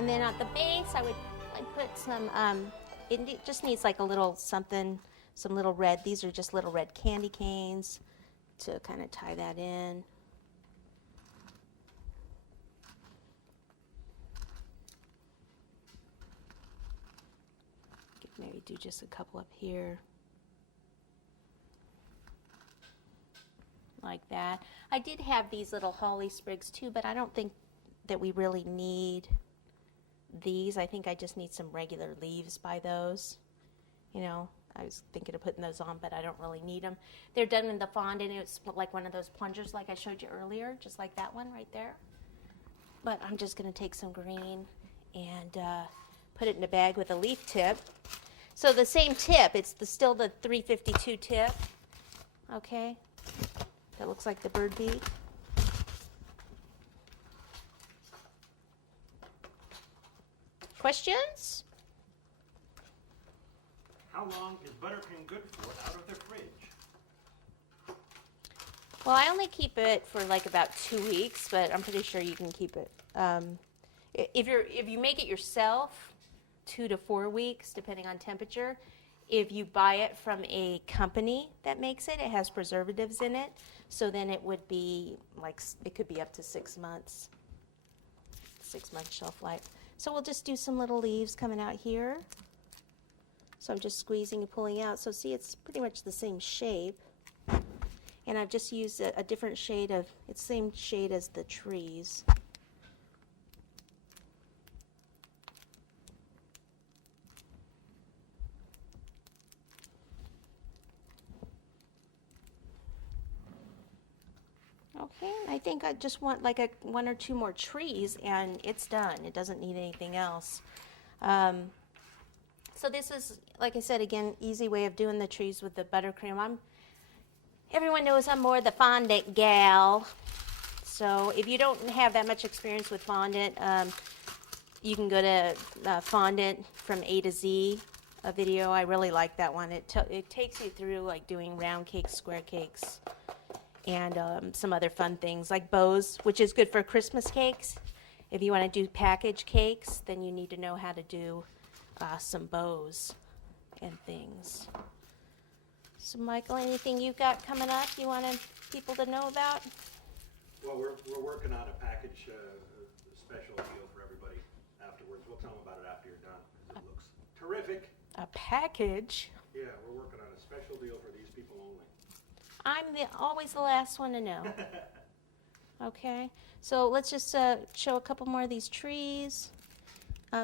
And then at the base, I would put some, it just needs like a little something, some little red, these are just little red candy canes to kind of tie that in. Maybe do just a couple up here. Like that. I did have these little holly sprigs too, but I don't think that we really need these. I think I just need some regular leaves by those. You know, I was thinking of putting those on, but I don't really need them. They're done in the fondant. It's like one of those plungers like I showed you earlier, just like that one right there. But I'm just going to take some green and put it in a bag with a leaf tip. So the same tip, it's still the 352 tip, okay? That looks like the bird beak. Questions? How long is buttercream good for out of the fridge? Well, I only keep it for like about 2 weeks, but I'm pretty sure you can keep it. If you make it yourself, 2 to 4 weeks, depending on temperature. If you buy it from a company that makes it, it has preservatives in it. So then it would be like, it could be up to 6 months. 6 month shelf life. So we'll just do some little leaves coming out here. So I'm just squeezing and pulling out. So see, it's pretty much the same shape. And I've just used a different shade of, it's the same shade as the trees. Okay, I think I just want like 1 or 2 more trees and it's done. It doesn't need anything else. So this is, like I said, again, easy way of doing the trees with the buttercream. Everyone knows I'm more the fondant gal. So if you don't have that much experience with fondant, you can go to Fondant from A to Z, a video. I really like that one. It takes you through like doing round cakes, square cakes, and some other fun things like bows, which is good for Christmas cakes. If you want to do package cakes, then you need to know how to do some bows and things. So Michael, anything you've got coming up you want people to know about? Well, we're working on a package special deal for everybody afterwards. We'll tell them about it after you're done, because it looks terrific. A package? Yeah, we're working on a special deal for these people only. I'm always the last one to know. Okay, so let's just show a couple more of these trees,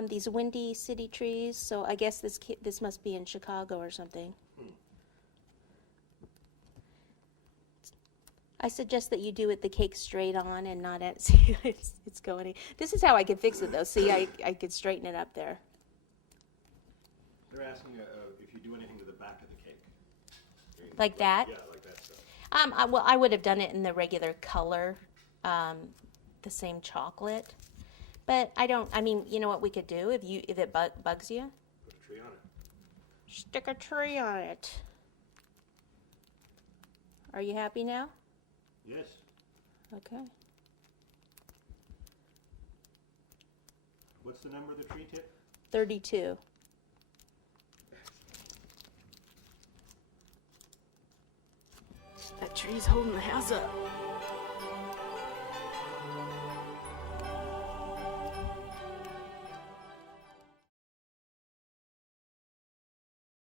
these windy city trees. So I guess this must be in Chicago or something. I suggest that you do it the cake straight on and not at, see, it's going. This is how I can fix it though. See, I could straighten it up there. They're asking if you do anything to the back of the cake. Like that? Yeah, like that stuff. Well, I would have done it in the regular color, the same chocolate. But I mean, you know what we could do if it bugs you? Put a tree on it. Stick a tree on it. Are you happy now? Yes. Okay. What's the number of the tree tip? 32. That tree's holding the house up.